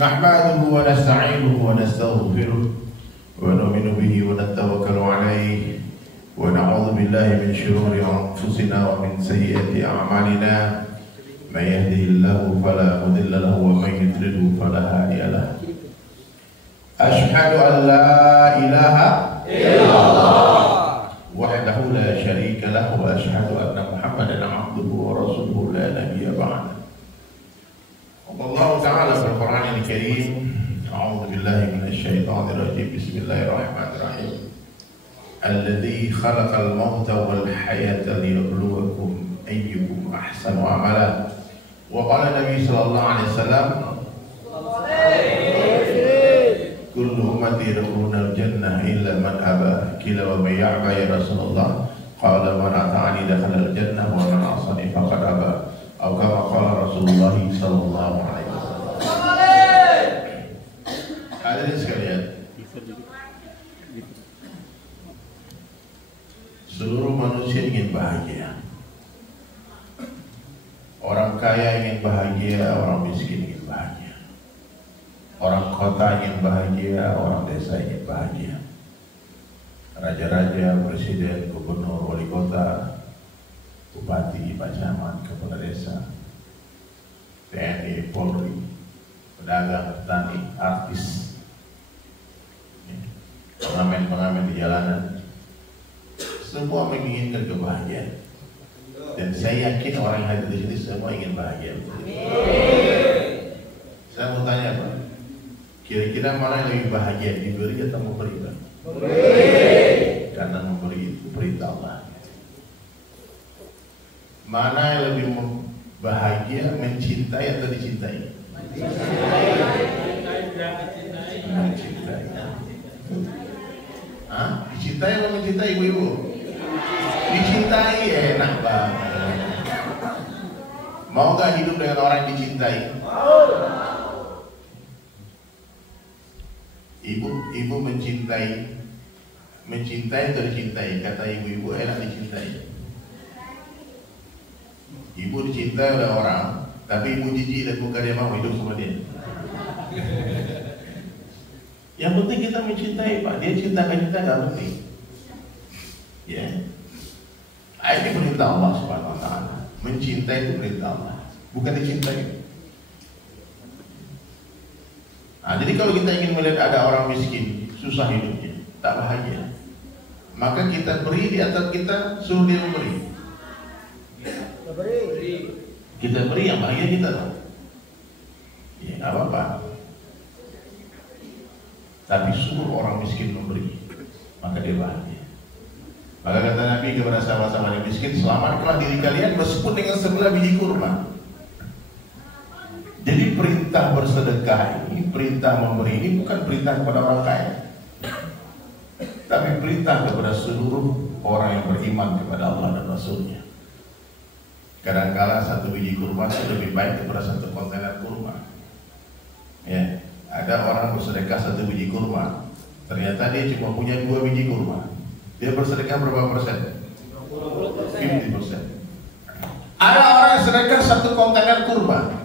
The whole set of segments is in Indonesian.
نحمده ونستعينه ونستغفره ونؤمن به ونتوكل عليه ونعوذ بالله من شرور أنفسنا ومن سيئات أعمالنا من يهده الله فلا مضل له ومن يضلل فلا هادي له أشهد أن لا إله إلا الله وحده لا شريك له وأشهد أن محمدا عبده ورسوله لا نبي بعده. الله تعالى في القرآن الكريم أعوذ بالله من الشيطان الرجيم بسم الله الرحمن الرحيم الذي خلق الموت والحياة ليبلوكم أيكم أحسن عملا وقال النبي صلى الله عليه وسلم كل أمتي يدخلون الجنة إلا من أبى قيل ومن يأبى يا رسول الله قال من أطاعني دخل الجنة ومن عصاني فقد أبى أو كما قال رسول الله صلى الله عليه wasallam. Hadirin sekalian, seluruh manusia ingin bahagia. Orang kaya ingin bahagia, orang miskin ingin bahagia. Orang kota ingin bahagia, orang desa ingin bahagia. Raja-raja, presiden, gubernur, wali kota, bupati, pak camat, kepala desa, TNI, Polri, pedagang, petani, artis, pengamen-pengamen di jalanan, semua menginginkan kebahagiaan. Dan saya yakin orang yang hadir di sini semua ingin bahagia. Saya mau tanya Pak, kira-kira mana yang lebih bahagia, diberi atau memberi Pak? Karena memberi itu perintah Allah. Mana yang lebih bahagia, mencintai atau dicintai? Mencintai. Hah? Dicintai atau mencintai ibu-ibu? Dicintai, enak banget. Mau gak hidup dengan orang yang dicintai? Ibu mencintai atau dicintai? Kata ibu-ibu enak dicintai. Ibu dicintai oleh orang, tapi ibu jijik dan bukan dia mau hidup sama dia. Yang penting kita mencintai Pak, dia cinta gak penting. Ya, ini perintah Allah Subhanahu Wa Taala. Mencintai itu perintah Allah, bukan dicintai. Nah, jadi kalau kita ingin melihat ada orang miskin, susah hidupnya, tak bahagia, maka kita beri di atas kita suruh dia memberi. Kita beri yang bahagia kita tahu. Ya nggak apa-apa. Tapi suruh orang miskin memberi, maka dia bahagia. Maka kata Nabi kepada sahabat-sahabat yang miskin, selamatkanlah diri kalian meskipun dengan sebelah biji kurma. Jadi perintah bersedekah ini, perintah memberi ini bukan perintah kepada orang kaya, tapi perintah kepada seluruh orang yang beriman kepada Allah dan Rasulnya. Kadang-kala satu biji kurma itu lebih baik daripada satu kontainer kurma. Ya, ada orang bersedekah satu biji kurma, ternyata dia cuma punya 2 biji kurma. Dia bersedekah berapa persen? 50%. Ada orang yang sedekah satu kontainer kurma,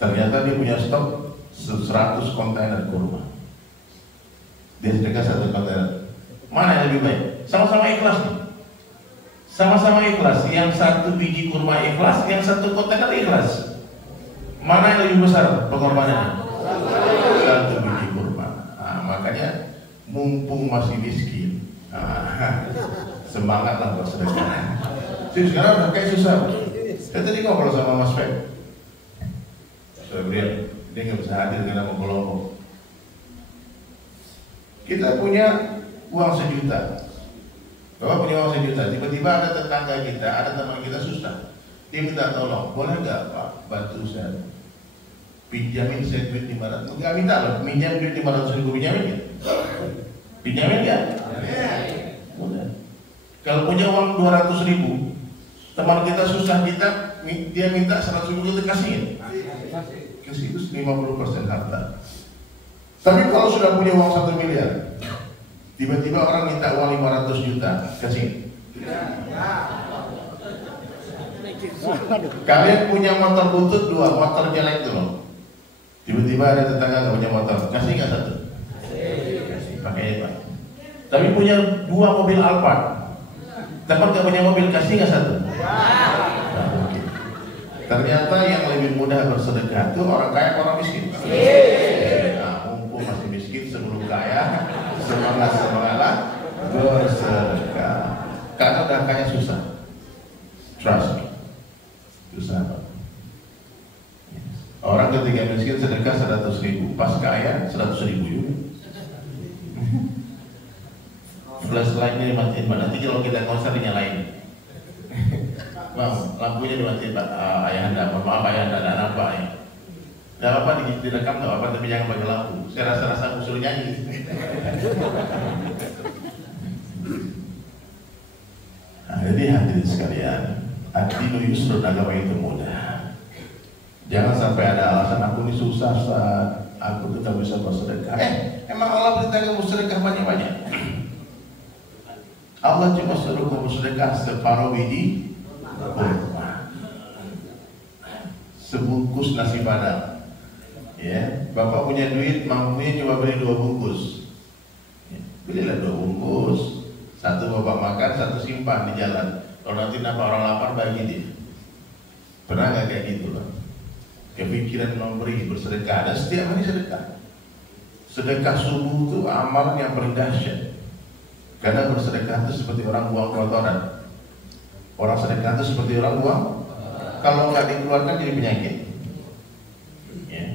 ternyata dia punya stok 100 kontainer kurma. Dia sedekah satu kontainer. Mana yang lebih baik? Sama-sama ikhlas nih. Sama-sama ikhlas, yang satu biji kurma ikhlas, yang satu kontainer ikhlas. Mana yang lebih besar pengorbanannya? Satu biji kurma. Nah, makanya mumpung masih miskin, semangatlah bersedekah. Jadi sekarang udah kayak susah. Saya tadi ngobrol sama Mas Feb, dia nggak bisa hadir karena mau kelompok. Kita punya uang 1 juta. Bapak punya uang 1 juta, tiba-tiba ada tetangga kita, ada teman kita susah, dia minta tolong, boleh nggak Pak bantu saya, pinjamin saya duit 500, nggak minta loh, pinjam duit 500 ribu, pinjamin nggak? Pinjamin nggak? Boleh. Kalau punya uang 200 ribu, teman kita susah, dia minta 100 ribu, kita kasihin, kasih itu 50% harta. Tapi kalau sudah punya uang 1 miliar, tiba-tiba orang minta uang 500 juta, kasih. Kalian punya motor butut 2, motor jelek tuh loh. Tiba-tiba ada tetangga nggak punya motor, kasih nggak satu? Kasih, pakai Pak. Tapi punya 2 mobil Alphard, dapat nggak punya mobil, kasih nggak satu? Nah, mungkin. Ternyata yang lebih mudah bersedekah itu orang kaya atau orang miskin? Nah, mumpung masih miskin sebelum kaya, semangatlah bersedekah. Karena udah kaya susah. Trust me, susah Pak. Orang ketika miskin sedekah 100.000, pas kaya 100.000 juga. Flashlightnya dimatiin Pak, nanti kalau kita konser dinyalain. Bang, lampunya dimatiin Pak. Ayahanda, maaf ayahanda, dan apa ya? Gak apa direkam gak apa, tapi jangan pakai lampu. Saya rasa aku suruh nyanyi. Nah, jadi hadirin sekalian, ad-dinu yusrun, agama itu mudah. Jangan sampai ada alasan aku ini susah, aku tidak bisa bersedekah. Emang Allah perintah kamu sedekah banyak-banyak? Allah cuma suruh kamu sedekah separuh biji kurma, sebungkus nasi padang. Ya, bapak punya duit, mampunya cuma beli 2 bungkus. Ya, belilah 2 bungkus, satu bapak makan, satu simpan di jalan. Kalau nanti nampak orang lapar bagi dia. Pernah nggak kayak gitu Pak? Kepikiran memberi, bersedekah, dan setiap hari sedekah. Sedekah subuh itu amal yang paling dahsyat. Karena bersedekah itu seperti orang buang kotoran. Orang sedekah itu seperti orang buang, kalau nggak dikeluarkan jadi penyakit. Ya.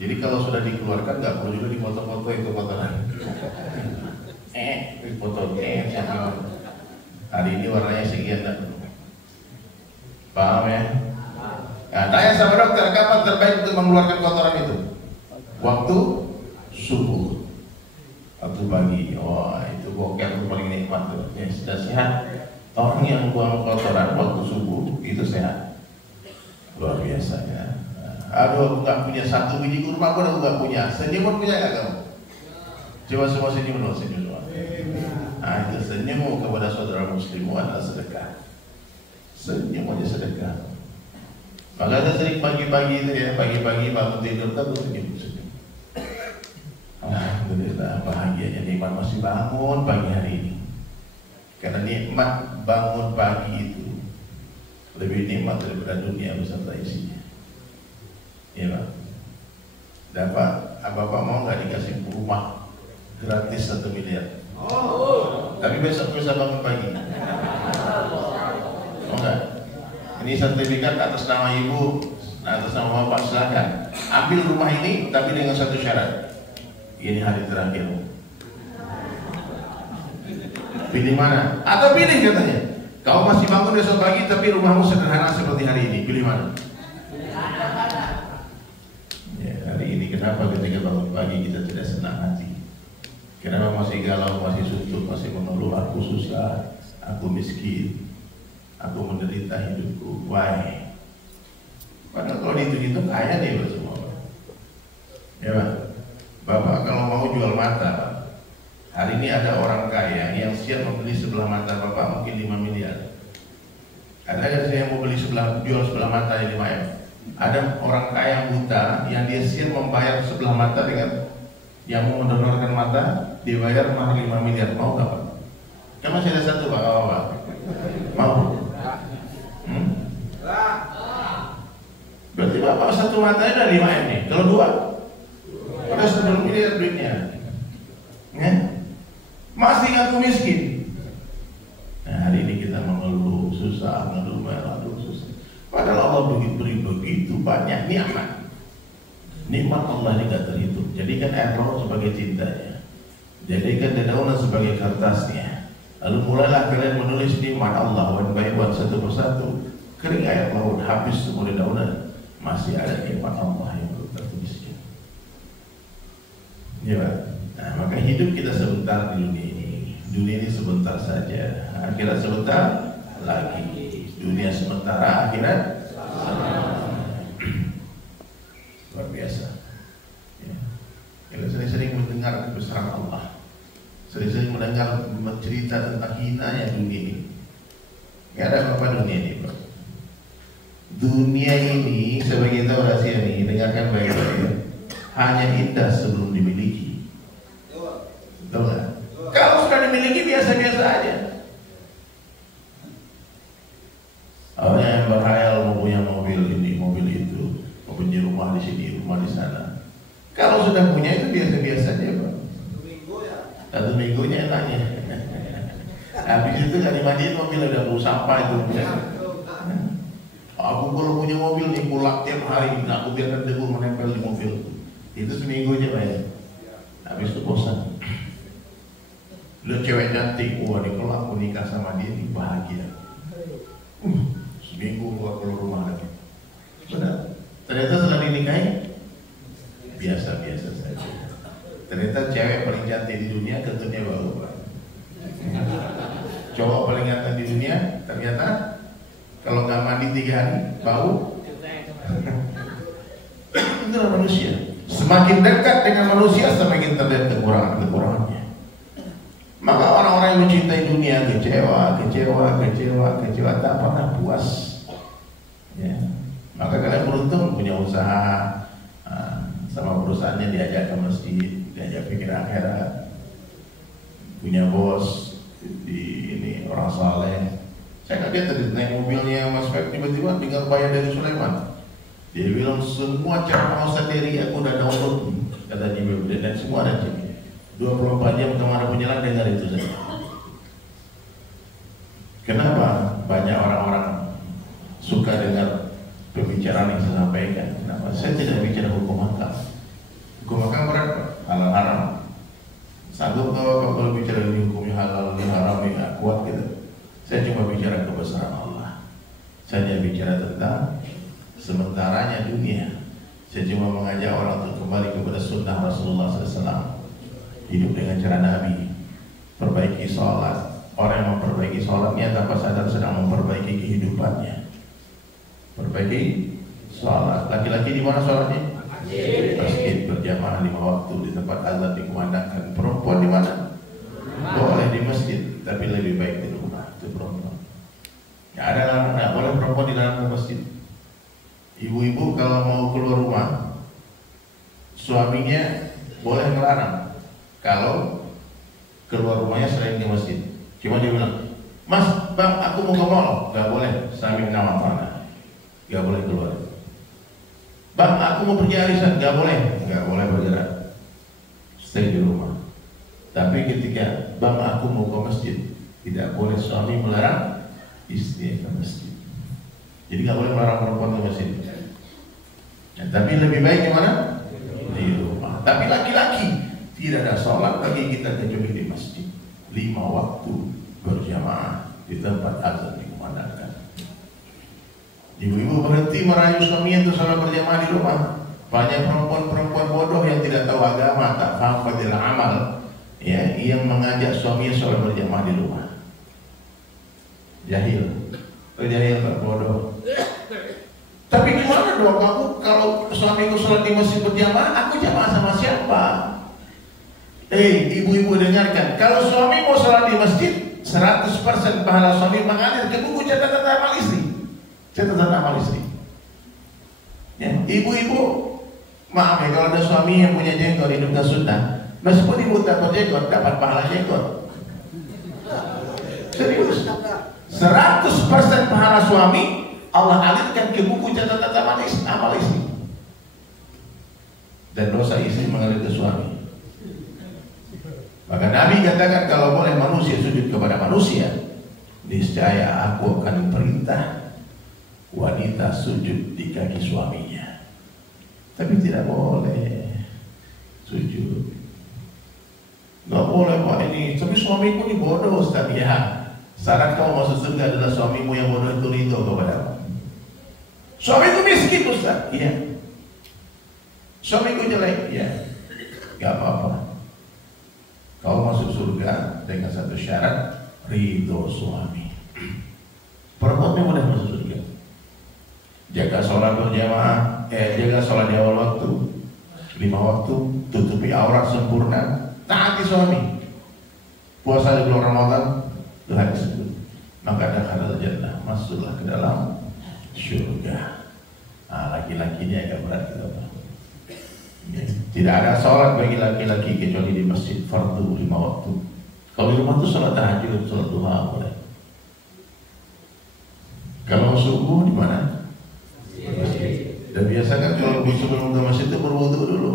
Jadi kalau sudah dikeluarkan nggak perlu juga dipoto-foto itu kotoran. Foto hari ini warnanya sekian dan paham ya? Nah, tanya sama dokter, kapan terbaik untuk mengeluarkan kotoran itu? Waktu subuh, waktu pagi. Wah, itu boker itu paling nikmat tuh. Ya, sudah sehat. Orang yang buang kotoran waktu subuh itu sehat. Luar biasa ya. Aduh, aku nggak punya 1 biji kurma pun aku nggak punya. Senyum punya nggak kamu? Coba semua senyum dulu, senyum semua. Nah, itu senyum kepada saudara muslim adalah sedekah. Senyum aja sedekah. Makanya sering pagi-pagi itu ya, pagi-pagi bangun tidur terus senyum. Alhamdulillah, bahagianya nikmat masih bangun pagi hari ini. Karena nikmat bangun pagi itu lebih nikmat daripada dunia beserta isinya. Iya Pak. Dapat, Bapak mau nggak dikasih rumah gratis 1 miliar? Tapi besok bisa bangun pagi. Mau nggak? Ini sertifikat atas nama ibu, atas nama bapak, silakan ambil rumah ini, tapi dengan satu syarat. Ini hari terakhir. Pilih mana? Atau pilih katanya. Kau masih bangun besok pagi, tapi rumahmu sederhana seperti hari ini. Pilih mana? Ya, hari ini kenapa ketika bangun pagi kita tidak senang hati? Kenapa masih galau, masih suntuk, masih mengeluh, aku susah, aku miskin, aku menderita hidupku. Why? Padahal kalau dihitung-hitung kaya nih Pak semua. Ya Pak, Bapak kalau mau jual mata, hari ini ada orang kaya yang siap membeli sebelah mata Bapak mungkin 5 miliar. Ada nggak sih yang mau beli jual sebelah mata yang 5 M? Ada orang kaya buta yang dia siap membayar sebelah mata dengan yang mau mendonorkan mata, dibayar mahal 5 miliar. Mau nggak Pak? Kan masih ada satu Pak, apa? Mau? Berarti Bapak satu matanya ada 5 M nih. Kalau 2 udah 10 miliar duitnya. Ya? Masih ngaku miskin. Nah, hari ini kita mengeluh susah, mengeluh susah. Padahal Allah beri begitu banyak nikmat. Nikmat Allah ini tidak terhitung. Jadikan air laut sebagai cintanya, jadikan dedaunan sebagai kertasnya. Lalu mulailah kalian menulis nikmat Allah one satu persatu. Kering air laut, habis semua dedaunan, masih ada nikmat Allah yang belum tertuliskan. Ya, nah, maka hidup kita sebentar di dunia ini. Dunia ini sebentar saja, akhirat sebentar lagi. Dunia sementara, akhirat luar biasa. Ya. Kita sering-sering mendengar kebesaran Allah, sering-sering mendengar cerita tentang hinanya dunia ini. Gak ada apa-apa dunia ini Pak. dunia ini sebagai tahu rahasia nih, dengarkan baik-baik, hanya indah sebelum dimiliki. Tahu nggak? Kalau sudah dimiliki biasa-biasa aja. Orang yang berhayal mau punya mobil ini, mobil itu, mau punya rumah di sini, rumah di sana. Kalau sudah punya itu biasa-biasa aja, Pak. Satu minggunya enaknya. Habis itu kan dimandiin mobil udah bau sampah itu. Aku kalau punya mobil nih kulak tiap hari, aku biarkan debu menempel di mobil. Itu seminggu aja, Pak ya. Habis itu bosan. Lu cewek cantik, wah nih kalau aku nikah sama dia nih bahagia. Seminggu keluar rumah lagi. Benar. Ternyata setelah dinikahi biasa-biasa saja. Ternyata cewek paling cantik di dunia kentutnya bau. Cowok paling ganteng di dunia ternyata kalau nggak mandi 3 hari bau. Itulah manusia. Semakin dekat dengan manusia semakin terlihat kekurangannya. Maka orang-orang yang mencintai dunia kecewa, tak pernah puas. Ya. Maka kalian beruntung punya usaha, sama perusahaannya diajak ke masjid, diajak pikir akhirat, punya bos di ini orang saleh. Saya kaget tadi naik mobilnya Mas Feb, tiba-tiba dengar bayar dari Sulaiman. Dia bilang semua cara mau sendiri aku udah download, kata Jibril, dan semua ada di 24 jam kemana penyelam dengar itu saja. Kenapa banyak orang-orang suka dengar pembicaraan yang saya sampaikan? Kenapa? Saya tidak bicara hukum akal. Hukum akal berat, halal haram. Sanggup kalau bicara ini hukumnya halal, ini haram, ini kuat gitu. Saya cuma bicara kebesaran Allah. Saya hanya bicara tentang sementaranya dunia. Saya cuma mengajak orang untuk kembali kepada sunnah Rasulullah SAW. Hidup dengan cara Nabi, perbaiki sholat. Orang yang memperbaiki sholatnya tanpa sadar sedang memperbaiki kehidupannya. Perbaiki sholat. Laki-laki di mana sholatnya? Masjid berjamaah 5 waktu di tempat azan dikumandangkan. Perempuan di mana? Boleh di masjid, tapi lebih baik di rumah. Itu perempuan. Nggak ada larangan, nggak boleh perempuan dilarang ke masjid. Ibu-ibu kalau mau keluar rumah, suaminya boleh melarang. Kalau keluar rumahnya selain ke masjid, cuma dia bilang, Mas, Bang, aku mau ke mall, gak boleh. Sambil nama mana, gak boleh keluar. Bang, aku mau pergi arisan, gak boleh bergerak. Stay di rumah. Tapi ketika Bang, aku mau ke masjid, tidak boleh suami melarang istri ke masjid. Jadi gak boleh melarang perempuan ke masjid. Ya, tapi lebih baik gimana? Di rumah. Tapi laki-laki tidak ada sholat bagi kita kecuali di masjid. 5 waktu berjamaah di tempat azan dikumandangkan. Ibu-ibu berhenti merayu suaminya untuk sholat berjamaah di rumah. Banyak perempuan-perempuan bodoh yang tidak tahu agama, tak paham fadilah amal, ya, yang mengajak suaminya sholat berjamaah di rumah. Jahil, bodoh. Tapi gimana dong kamu kalau suamiku sholat di masjid berjamaah, aku jamaah sama siapa? Ibu-ibu dengarkan, kalau suami mau sholat di masjid, 100% pahala suami mengalir ke buku catatan amal istri. Catatan amal istri. Ya, ibu-ibu, maaf ya, kalau ada suami yang punya jenggot hidupnya sunnah, meskipun ibu tak berjenggot, dapat pahala jenggot. Serius, 100% pahala suami Allah alirkan ke buku catatan amal istri. Dan dosa istri mengalir ke suami. Maka Nabi katakan kalau boleh manusia sujud kepada manusia, niscaya aku akan perintah wanita sujud di kaki suaminya. Tapi tidak boleh sujud. Gak boleh Pak ini, tapi suamiku ini bodoh Ustaz. Ya, syarat kamu masuk surga adalah suamimu yang bodoh itu ridho kepadamu. Suamiku miskin Ustaz. Iya. Suamiku jelek. Iya. Gak apa-apa. Kau masuk surga dengan satu syarat, ridho suami. Perempuan yang boleh masuk surga. Jaga sholat berjamaah, jaga sholat di awal waktu, 5 waktu, tutupi aurat sempurna, taati suami. Puasa di bulan Ramadan, itu hadis itu. Maka ada halal jannah, masuklah ke dalam surga. Laki-laki ini agak berat gitu, Pak. Tidak ada sholat bagi laki-laki kecuali di masjid fardu 5 waktu. Kalau di rumah tuh sholat tahajud, sholat duha boleh. Kalau subuh di mana? Dan biasa kan kalau sebelum ke masjid itu berwudu dulu.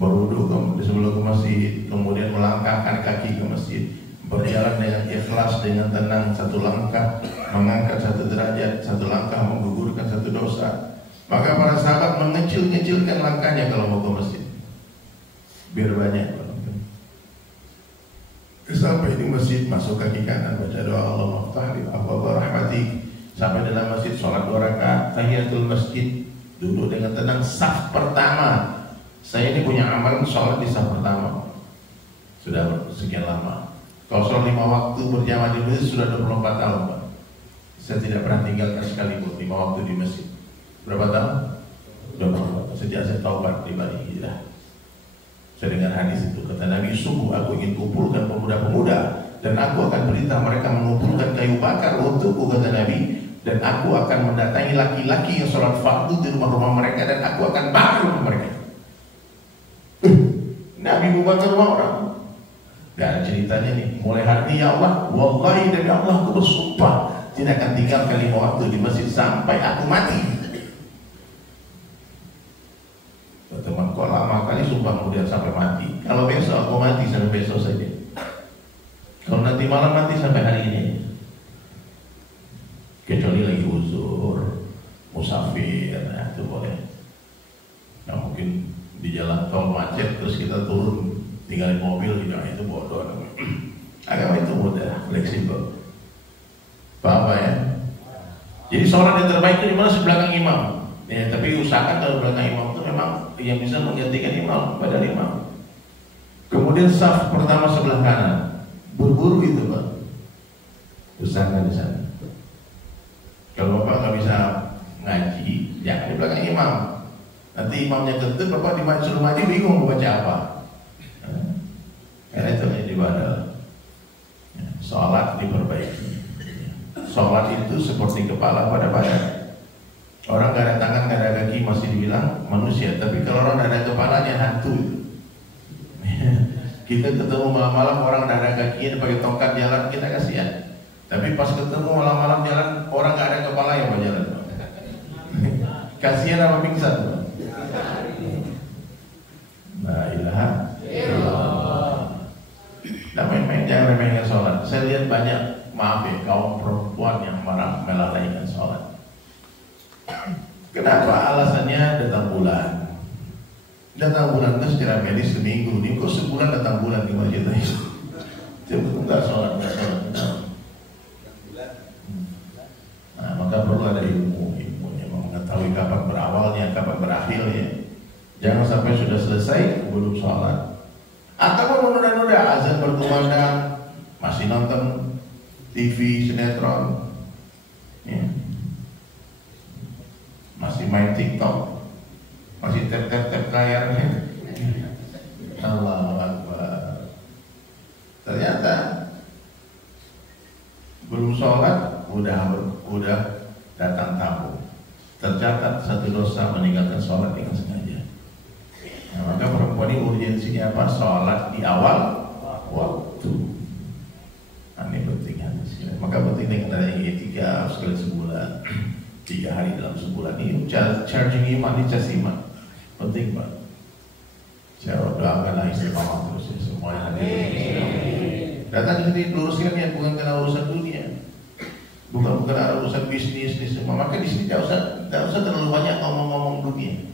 Berwudu sebelum ke masjid, kemudian melangkahkan kaki ke masjid, berjalan dengan ikhlas, dengan tenang, satu langkah mengangkat 1 derajat, 1 langkah menggugurkan 1 dosa. Maka para sahabat mengecil-ngecilkan langkahnya kalau mau ke masjid, biar banyak. Sampai di masjid, masuk kaki kanan, baca doa Allahumma ftah li abwaaba rahmatik. Sampai dalam masjid, sholat 2 rakaat, tahiyatul masjid, duduk dengan tenang, saf pertama. Saya ini punya amalan sholat di saf pertama, sudah sekian lama. Kalau sholat 5 waktu berjamaah di masjid sudah 24 tahun, Pak. Saya tidak pernah tinggalkan sekalipun 5 waktu di masjid. Berapa tahun? 24. Sejak saya taubat di Bali Hijrah. Saya dengar hadis itu, kata Nabi, sungguh aku ingin kumpulkan pemuda-pemuda dan aku akan perintah mereka mengumpulkan kayu bakar untukku, kata Nabi, dan aku akan mendatangi laki-laki yang sholat fardu di rumah-rumah mereka dan aku akan bakar rumah mereka. Nabi membakar rumah orang. Dan ceritanya nih, mulai hari ini ya Allah, wallahi dari Allah aku bersumpah tidak akan tinggalkan 5 waktu di masjid sampai aku mati. Teman, kok lama kali sumpah kemudian sampai mati? Kalau besok aku mati sampai besok saja. Kalau nanti malam mati sampai hari ini. Kecuali lagi uzur, musafir, nah itu boleh. Nah mungkin di jalan tol macet terus kita turun tinggalin mobil, nah itu bodoh. Agama itu mudah, fleksibel. Paham ya? Jadi sholat yang terbaik itu di mana? Sebelakang imam. Ya, tapi usahakan kalau belakang imam itu memang yang bisa menggantikan imam pada imam. Kemudian saf pertama sebelah kanan, buru-buru itu, Pak. Usahakan di sana. Kalau Bapak nggak bisa ngaji, jangan di belakang imam. Nanti imamnya kentut, Bapak disuruh maju bingung mau baca apa. Karena itu yang ibadah. Sholat diperbaiki. Sholat itu seperti kepala pada badan. Orang gak ada tangan, gak ada kaki masih dibilang manusia. Tapi kalau orang gak ada kepalanya, hantu. Kita ketemu malam-malam orang gak ada kaki, pakai tongkat jalan, kita kasihan. Tapi pas ketemu malam-malam jalan, orang gak ada kepala yang mau jalan. Kasihan apa pingsan? La ilaha illallah. Nah, main-main, jangan main-mainkan sholat. Saya lihat banyak, maaf ya, kaum perempuan yang marah melalaikan sholat. Kenapa? Alasannya datang bulan. Datang bulan itu secara medis seminggu. Ini kok sebulan datang bulan di masjid itu? Enggak sholat, enggak sholat. Nah, maka perlu ada ilmunya mengetahui kapan berawalnya, kapan berakhirnya. Jangan sampai sudah selesai belum sholat. Atau menunda-nunda azan berkumandang, masih nonton TV, sinetron, ya. Masih main TikTok, masih tap layarnya. Allahu Akbar. Ternyata belum sholat udah datang tamu. Tercatat 1 dosa meninggalkan sholat dengan sengaja. Nah, maka perempuan ini urgensinya apa? Sholat di awal waktu. Ini penting hadis. Maka penting dengan adanya etika sekali sebulan. 3 hari dalam sebulan ini charging iman, ini cas iman penting, Pak. Saya doakanlah istiqamah terus ya semua yang hadir. Datang ke sini luruskan ya, bukan karena urusan dunia, bukan karena urusan bisnis nih semua. Maka di sini tidak usah terlalu banyak ngomong-ngomong dunia.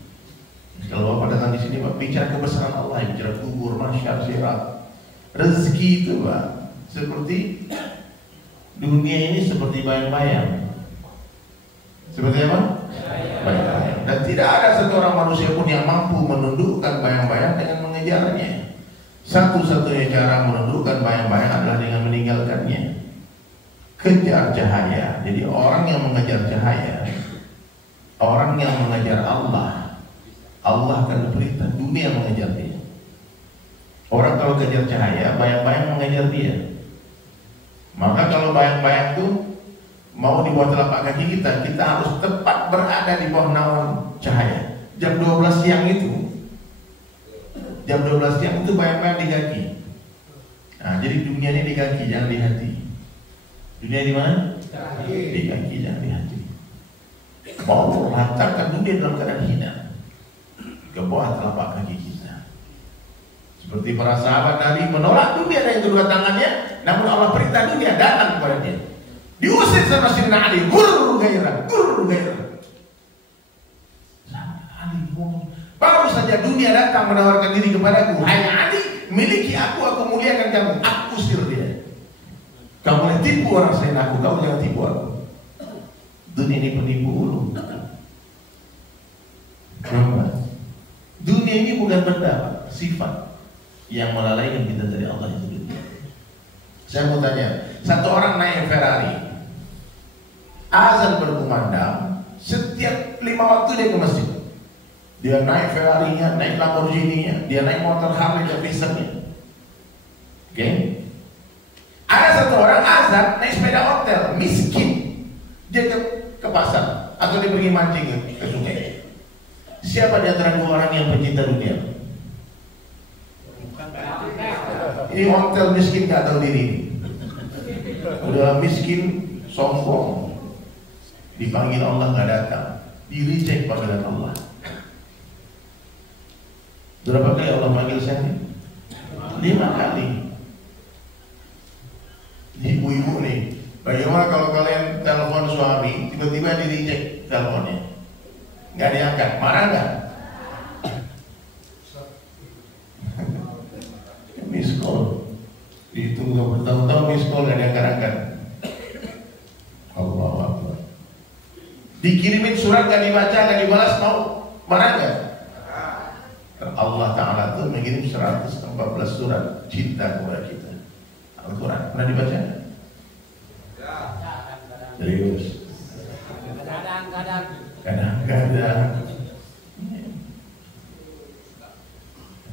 Kalau Bapak datang di sini, Pak, bicara kebesaran Allah, bicara kubur, mahsyar, sirat, rezeki itu, Pak. Seperti dunia ini seperti bayang-bayang. Seperti apa? Bayang-bayang. Dan tidak ada satu orang manusia pun yang mampu menundukkan bayang-bayang dengan mengejarnya. Satu-satunya cara menundukkan bayang-bayang adalah dengan meninggalkannya. Kejar cahaya. Jadi orang yang mengejar cahaya, orang yang mengejar Allah, Allah akan berperintah dunia mengejar dia. Orang kalau kejar cahaya, bayang-bayang mengejar dia. Maka kalau bayang-bayang itu mau di bawah telapak kaki kita, kita harus tepat berada di bawah naungan cahaya. Jam 12 siang itu, jam 12 siang itu bayang-bayang di kaki. Nah, jadi dunia ini di kaki, jangan di hati. Dunia di mana? Di kaki, jangan di hati. Mau lantarkan dunia dalam keadaan hina ke bawah telapak kaki kita. Seperti para sahabat Nabi menolak dunia dengan kedua tangannya, namun Allah perintah dunia datang kepada dia. Diusir sama Sayyidina Ali, guru gairah. Ali ngomong, baru saja dunia datang menawarkan diri kepadaku, hai Ali, miliki aku muliakan kamu. Aku usir dia. Kamu boleh tipu orang selain aku, kamu jangan tipu aku. Dunia ini penipu ulu. Kenapa? Dunia ini bukan benda, sifat yang melalaikan kita dari Allah itu. Saya mau tanya, satu orang naik Ferrari, azan berkumandang, setiap 5 waktu dia ke masjid. Dia naik Ferrari-nya, naik Lamborghini-nya, dia naik motor Harley Davidson-nya. Oke? Ada satu orang azan naik sepeda hotel, miskin, dia ke pasar atau dia pergi mancing ke sungai. Siapa di antara dua orang yang pencinta dunia? Ini hotel miskin gak tahu diri. Udah miskin, sombong, dipanggil Allah gak datang, di-reject panggilan Allah. Berapa kali Allah panggil saya? 5 kali. Ibu-ibu nih, bagaimana kalau kalian telepon suami, tiba-tiba di-reject teleponnya, gak diangkat, marah gak? Miss call, dihitung bertahun-tahun miss call gak diangkat-angkat. Allah Akbar. Dikirimin surat gak dibaca, gak dibalas, mau marah gak? Allah Ta'ala itu mengirim 114 surat cinta kepada kita. Al-Quran, pernah dibaca? Serius? Kadang-kadang.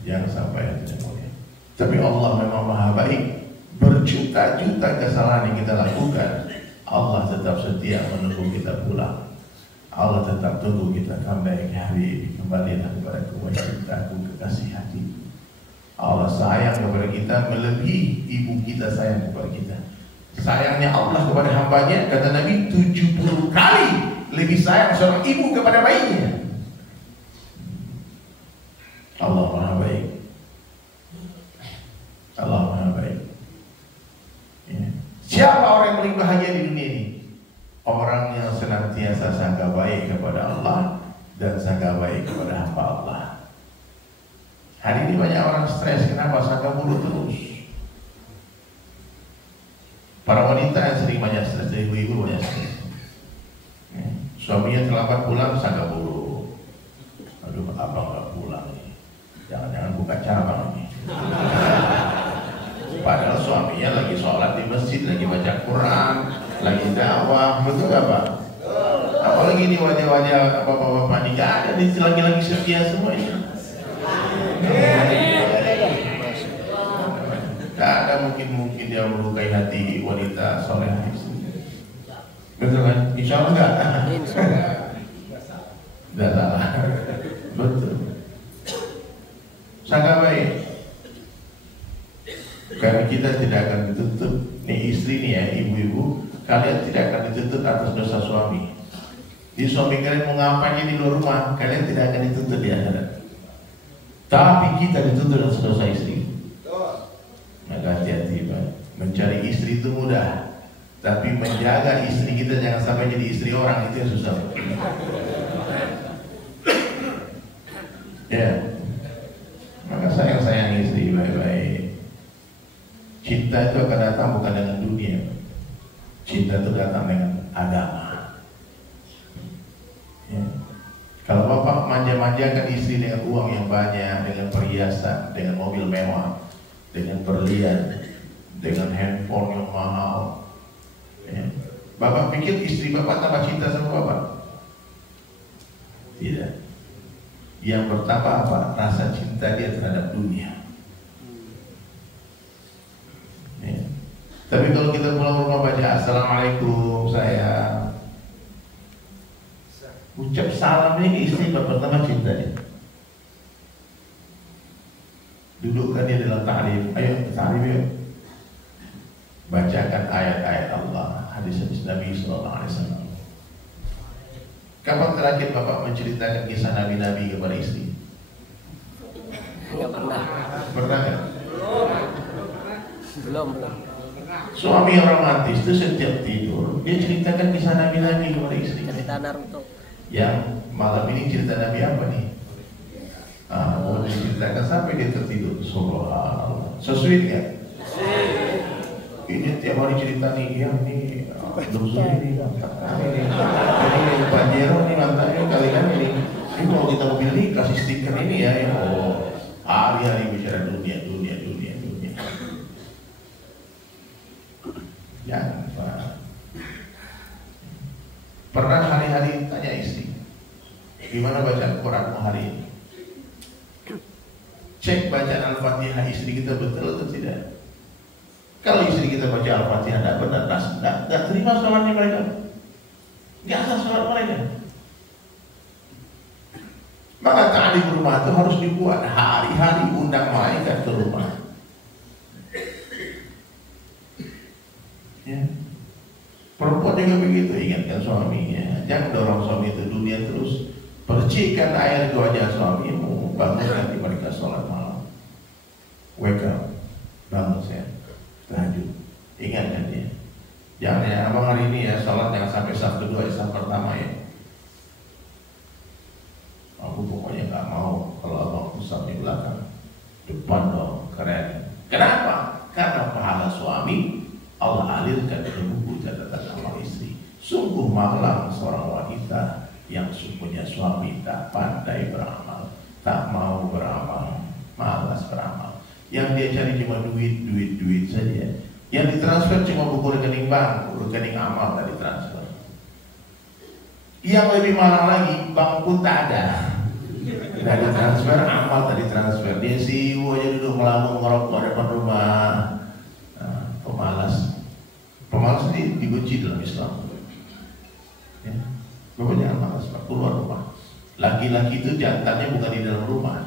Jangan sampai tidak boleh. Tapi Allah memang maha baik. Berjuta-juta kesalahan yang kita lakukan, Allah tetap setia menunggu kita pulang. Allah tetap tunggu kita kembali ke Habib, kembalilah kepada wahai cintaku, kekasih hati. Allah sayang kepada kita melebihi ibu kita sayang kepada kita. Sayangnya Allah kepada hambanya, kata Nabi, 70 kali lebih sayang seorang ibu kepada bayinya. Allah maha baik. Allah maha baik. Ya. Siapa orang yang paling bahagia di dunia ini? Orang yang senantiasa sangka baik kepada Allah dan sangka baik kepada hamba Allah. Hari ini banyak orang stres, kenapa? Sangka buruk terus. Para wanita yang sering banyak stres, dari ibu-ibu banyak stres. Suaminya terlambat pulang, sangka buruk. Aduh, abang gak pulang nih. Jangan-jangan buka cabang nih. Padahal suaminya lagi sholat di masjid, lagi baca Quran, lagi dakwah, betul gak Pak? Apalagi ini wajah-wajah bapak-bapak ini gak ada, ini lagi-lagi setia semua ini. Gak ada mungkin dia melukai hati wanita soleh. Betul kan? Insya Allah enggak. Tidak salah. Betul. Sangat baik. Kami kita tidak akan dituntut. Nih istri nih ya, ibu-ibu, kalian tidak akan dituntut atas dosa suami. Di suami kalian mau ngapain di luar rumah, kalian tidak akan dituntut di akhirat. Tapi kita dituntut atas dosa istri. Maka hati-hati Pak. Mencari istri itu mudah, tapi menjaga istri kita jangan sampai jadi istri orang, itu yang susah. Ya. Maka sayang istri baik-baik. Cinta itu akan datang bukan dengan dunia. Cinta itu datang dengan agama. Ya. Kalau bapak manja-manjakan istri dengan uang yang banyak, dengan perhiasan, dengan mobil mewah, dengan berlian, dengan handphone yang mahal, ya. Bapak pikir istri bapak tambah cinta sama bapak? Tidak. Yang bertambah apa? Rasa cinta dia terhadap dunia. Ya. Tapi kalau kita pulang rumah baca Assalamualaikum sayang, salamnya ke istri pertama cintanya. Dudukkan dia dalam ta'rif. Ayo ta'rif yuk. Bacakan ayat-ayat Allah, hadis-hadis Nabi SAW. Kapan terakhir Bapak menceritakan kisah Nabi-Nabi kepada istri? Enggak pernah. Pernah kan? Belum. Suami yang romantis itu setiap tidur dia ceritakan kisah Nabi-Nabi kepada istri. Cerita Naruto. Yang malam ini cerita Nabi apa nih? Mau diceritakan sampai dia tertidur. Subhanallah. So sweet kan? Ini tiap hari cerita nih, yang nih Luzul ini mantan kami nih, ini Pajero nih mantannya kali-kali nih. Ini kalau kita mobil nih kasih stiker ini ya, hari-hari bicara dunia. Jangan Pak. Pernah hari-hari tanya istri, gimana baca Quranmu hari ini? Cek bacaan Al-Fatihah istri kita betul atau tidak? Kalau istri kita baca Al-Fatihah tidak benar, tidak terima sholatnya mereka, nggak sah sholat mereka. Maka ta'lim rumah itu harus dibuat hari-hari, undang malaikat ke rumah. Ya. Perempuan juga begitu, ingatkan suaminya, jangan dorong suami itu dunia terus. Percikan air ke wajah suamimu, bangunkan di mereka sholat malam. Wake up, bangun saya. Tahajud, ingatkan dia. Jangan ya, abang hari ini ya sholat jangan sampai saf kedua, saf pertama ya. Aku pokoknya nggak mau kalau abang saf di belakang, depan dong, keren. Kenapa? Karena pahala suami Allah alirkan ke buku catatan amal istri. Sungguh malang seorang wanita yang sungguhnya suami tak pandai beramal, tak mau beramal, malas beramal. Yang dia cari cuma duit saja. Yang ditransfer cuma buku rekening bank, rekening amal tadi transfer. Yang lebih malang lagi, bank pun tak ada. Tidak ada transfer, amal tadi transfer. Dia CEO aja duduk melamun ngerokok depan rumah. Pemalas dibenci dalam Islam. Ya. Bapak jangan malas, Pak, keluar rumah. Laki-laki itu jantannya bukan di dalam rumah.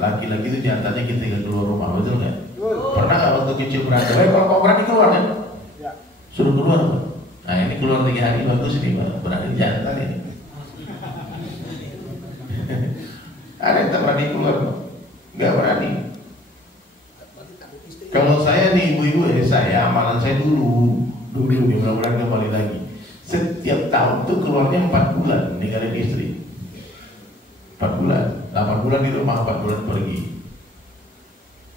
Laki-laki itu jantannya ketika keluar rumah, betul nggak? Pernah nggak waktu kecil berantem? Kalau kau berani keluar kan? Ya. Suruh keluar, Pak. Nah ini keluar 3 hari bagus ini, Pak. Berani jantan ini. Ada yang tak berani keluar, Pak? Nggak berani. Kalau saya nih ibu-ibu saya amalan saya dulu mudah-mudahan kembali lagi. Setiap tahun tuh keluarnya 4 bulan ninggalin istri. 4 bulan, 8 bulan di rumah, 4 bulan pergi.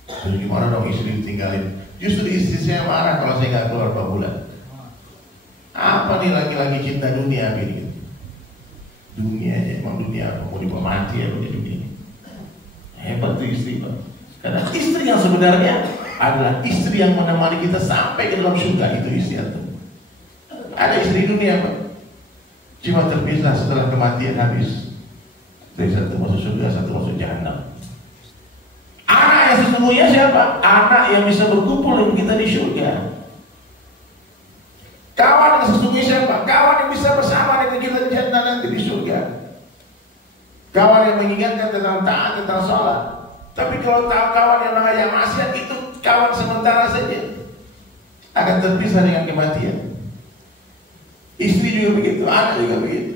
Terus gimana dong istri ditinggalin? Justru istri saya marah kalau saya nggak keluar 2 bulan. Apa nih laki-laki cinta dunia ini? Dunia aja, emang dunia apa? Mau dibawa mati ya begini. Hebat tuh istri, Pak. Karena istri yang sebenarnya adalah istri yang menemani kita sampai ke dalam surga, itu istri itu. Ada istri dunia, Pak, cuma terpisah setelah kematian habis. Dari satu masuk surga, satu masuk jahanam. Anak yang sesungguhnya siapa? Anak yang bisa berkumpul dengan kita di surga. Kawan yang sesungguhnya siapa? Kawan yang bisa bersama dengan kita di jannah nanti di surga. Kawan yang mengingatkan tentang taat, tentang sholat. Tapi kalau kawan yang mengajak maksiat itu kawan sementara saja, akan terpisah dengan kematian. Istri juga begitu, anak juga begitu.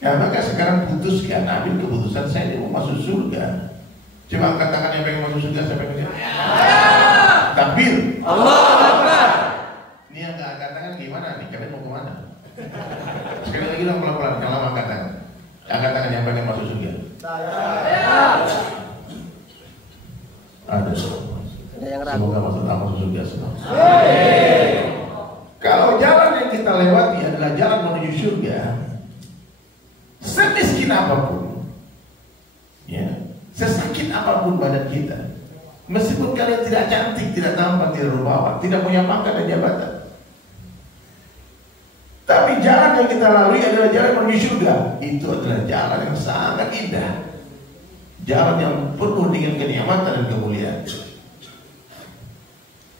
Ya, maka sekarang putuskan, ambil keputusan saya mau masuk surga. Coba angkat tangan yang pengen masuk surga, saya pengen. Takbir. Allahu Akbar. Ini yang nggak angkat tangan gimana nih? Kalian mau kemana? Sekali lagi dong pelan-pelan, kalau angkat tangan. Angkat tangan yang pengen masuk surga. Ada yang ragu. Semoga masuk surga semua. Kalau jalan yang kita lewati adalah jalan menuju surga, semiskin apapun, ya, sesakit apapun badan kita, meskipun kalian tidak cantik, tidak tampan, tidak rupawan, tidak punya pangkat dan jabatan, tapi jalan yang kita lalui adalah jalan menuju surga. Itu adalah jalan yang sangat indah, jalan yang penuh dengan kenikmatan dan kemuliaan.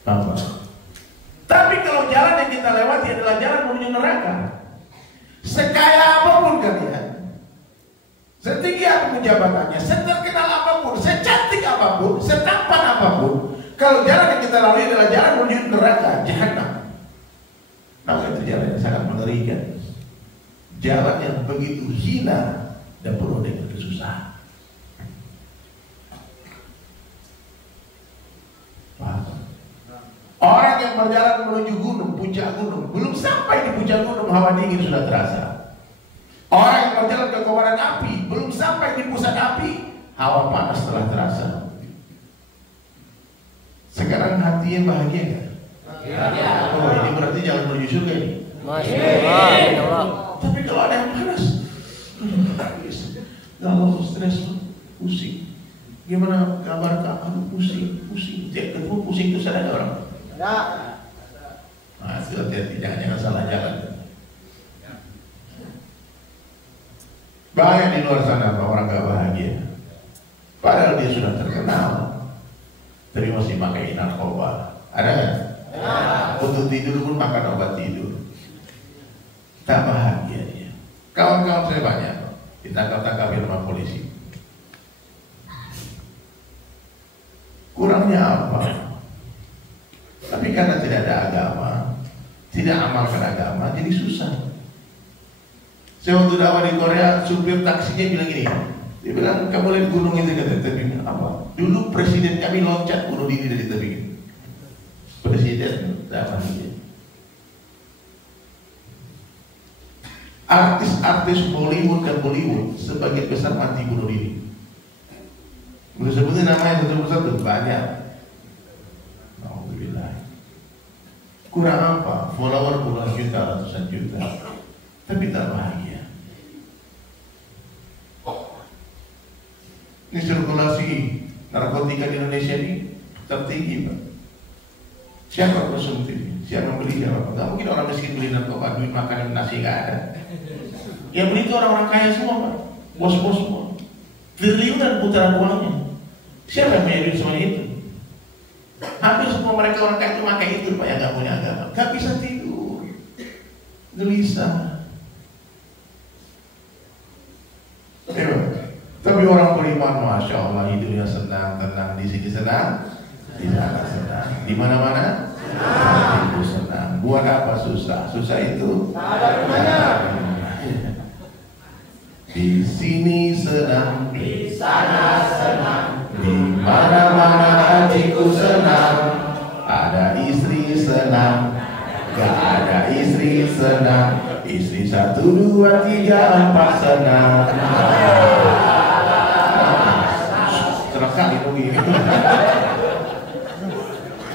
Tampak. Tapi kalau jalan yang kita lewati adalah jalan menuju neraka, sekaya apapun kan jabatannya, seterkenal apapun, secantik apapun, setampan apapun, kalau jalan yang kita lalui adalah jalan menuju neraka, jahanam. Maka itu jalan yang sangat mengerikan. Jalan yang begitu hina dan penuh dengan kesusahan. Orang yang berjalan menuju gunung, puncak gunung, belum sampai di puncak gunung hawa dingin sudah terasa. Orang yang berjalan ke kobaran api, belum sampai di pusat api, hawa panas telah terasa. Sekarang hatinya bahagia kan? Oh, ini berarti jalan menuju surga ini. Masya Allah. Tapi kalau ada yang panas, galau, stres, pusing. Gimana kabar kamu? Pusing. Tiap ketemu pusing itu ada orang. Nah, hati-hati, jangan salah jalan. Banyak di luar sana orang gak bahagia. Padahal dia sudah terkenal, tapi masih pakai narkoba. Ada nggak? Untuk tidur pun makan obat tidur. Tak bahagia dia. Kawan-kawan saya banyak ditangkap-tangkapin sama polisi. Kurangnya apa? Tapi karena tidak ada agama, tidak amalkan agama, jadi susah. Saya waktu dakwah di Korea, supir taksinya bilang gini, dia bilang, kamu lihat gunung itu kata tepi apa? Dulu presiden kami loncat bunuh diri dari tepi. Presiden dakwah dia. Artis-artis Hollywood dan Bollywood sebagian besar mati bunuh diri. Udah sebutin namanya satu-satu banyak. Alhamdulillah. Kurang apa? Follower puluhan juta, ratusan juta, tapi tak bahagia. Ini sirkulasi narkotika di Indonesia ini tertinggi, Pak. Siapa konsumtif? Siapa membeli? Siapa? Gak mungkin orang miskin beli narkoba, duit makan nasi gak ada. Yang beli itu orang-orang kaya semua, Pak. Bos-bos semua. Triliunan putaran uangnya. Siapa yang punya duit semuanya itu? Hampir semua mereka orang kaya itu pakai itu, Pak, yang gak punya agama. Gak bisa tidur, gelisah. Tapi orang beriman, masya Allah, hidupnya senang, tenang. Di sini senang, di sana senang, di mana-mana itu senang. Buat apa susah? Susah itu di sini senang, di sana senang, di mana-mana hatiku senang. Ada istri senang, gak ada istri senang. Istri 1, 2, 3, 4 senang. Terasa itu gitu.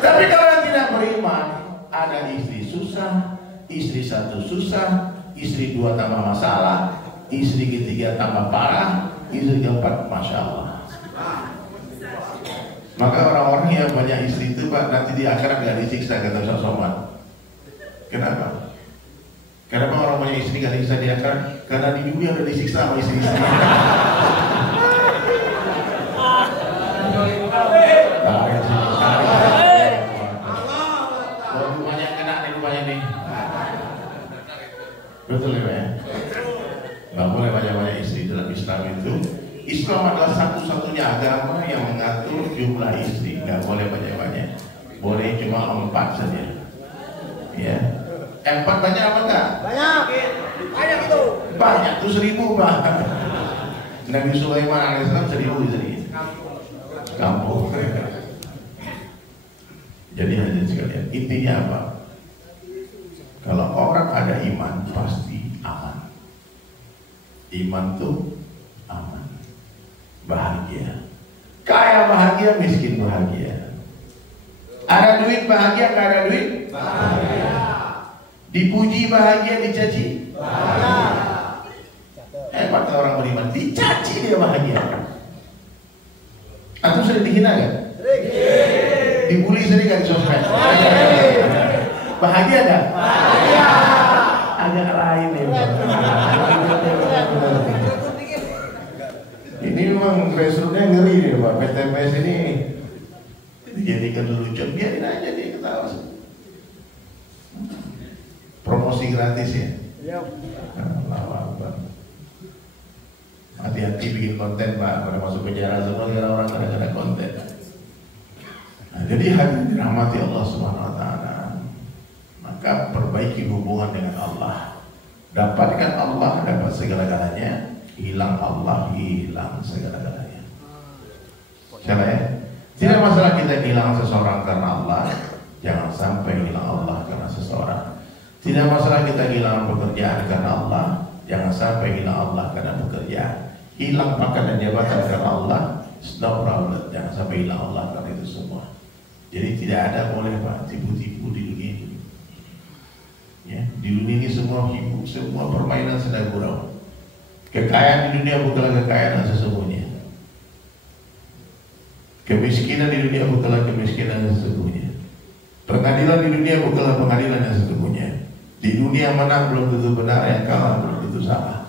Tapi kalau yang tidak beriman, ada istri susah, istri 1 susah, istri 2 tambah masalah, istri ketiga tambah parah, istri keempat masya Allah. Maka orang-orang yang banyak istri itu, Pak, nanti di akhirat gak disiksa, kata Ustaz Somad. Kenapa? Kenapa orang banyak istri gak disiksa di akhirat? Karena di dunia udah disiksa sama istri-istri. Rupanya kena nih, rupanya nih. Betul ya, Pak ya? Gak boleh banyak-banyak istri dalam Islam itu. Islam adalah satu-satunya agama yang mengatur jumlah istri. Gak boleh banyak-banyak. Boleh cuma 4 saja. Ya. 4 banyak apa enggak? banyak itu. Banyak tuh 1000, Pak. Nabi Sulaiman alaihissalam 1000 istri. Kampung. Jadi hadirin sekalian, intinya apa? Kalau orang ada iman pasti aman. Iman tuh aman, bahagia. Kaya bahagia, miskin bahagia. Ada duit bahagia, gak ada duit bahagia. Dipuji bahagia, dicaci bahagia. Hebat orang beriman, dicaci dia bahagia. Atau sering dihina kan? Dibully sering kan di sosmed? Bahagia kan? Bahagia. Agak lain ya. Ini memang grassrootsnya ngeri nih, Pak. PTPS ini dijadikan lucu, biarin aja dia ketawa. Promosi gratis ya. Allahu Akbar. Hati-hati bikin konten Pak, pada masuk penjara semua gara orang gara-gara konten. Nah, jadi hadirin dirahmati Allah Subhanahu wa taala. Maka perbaiki hubungan dengan Allah. Dapatkan Allah, dapat segala-galanya. Hilang Allah, hilang segala-galanya. Siapa ya? Tidak masalah kita hilang seseorang karena Allah, jangan sampai hilang Allah karena seseorang. Tidak masalah kita hilang pekerjaan karena Allah, jangan sampai hilang Allah karena pekerjaan. Hilang pangkat dan jabatan karena Allah, no problem. Jangan sampai hilang Allah karena itu semua. Jadi tidak ada boleh Pak tipu-tipu di dunia ini. Ya, di dunia ini semua hiburan, semua permainan sedang gurau. Kekayaan di dunia bukanlah kekayaan yang sesungguhnya. Kemiskinan di dunia bukanlah kemiskinan yang sesungguhnya. Pengadilan di dunia bukanlah pengadilan yang sesungguhnya. Di dunia menang belum tentu benar, yang kalah belum tentu salah.